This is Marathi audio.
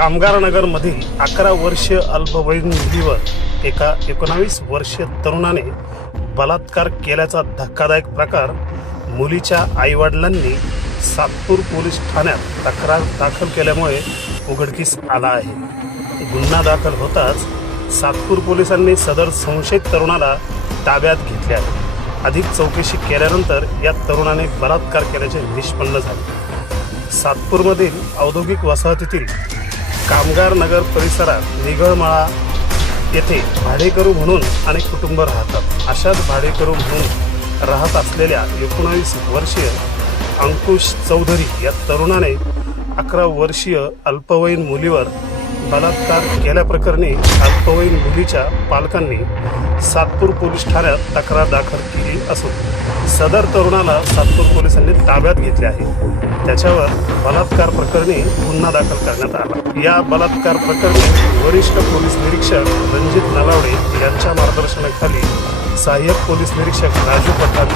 कामगारनगरमधील अकरा वर्षीय अल्पवयीन मुलीवर एका एकोणावीस वर्षीय तरुणाने बलात्कार केल्याचा धक्कादायक प्रकार मुलीच्या आईवडिलांनी सातपूर पोलीस ठाण्यात तक्रार दाखल केल्यामुळे उघडकीस आला आहे. गुन्हा दाखल होताच सातपूर पोलिसांनी सदर संशयित तरुणाला ताब्यात घेतले आहे. अधिक चौकशी केल्यानंतर या तरुणाने बलात्कार केल्याचे निष्पन्न झाले. सातपूरमधील औद्योगिक वसाहतीतील कामगार नगर परिसरात निगळमाळा येथे भाडेकरू म्हणून अनेक कुटुंब राहतात. अशाच भाडेकरू म्हणून राहत असलेल्या एकोणावीस वर्षीय अंकुश चौधरी या तरुणाने अकरा वर्षीय अल्पवयीन मुलीवर बलात्कार केल्याप्रकरणी अल्पवयीन मुलीच्या पालकांनी सातपूर पोलीस ठाण्यात तक्रार दाखल केली असून सदर तरुणाला सातपूर पोलिसांनी ताब्यात घेतले आहे. त्याच्यावर बलात्कार प्रकरणी गुन्हा दाखल करण्यात आला. या बलात्कार प्रकरणी वरिष्ठ पोलीस निरीक्षक रणजित नलावडे यांच्या मार्गदर्शनाखाली सहाय्यक पोलीस निरीक्षक राजू पठाण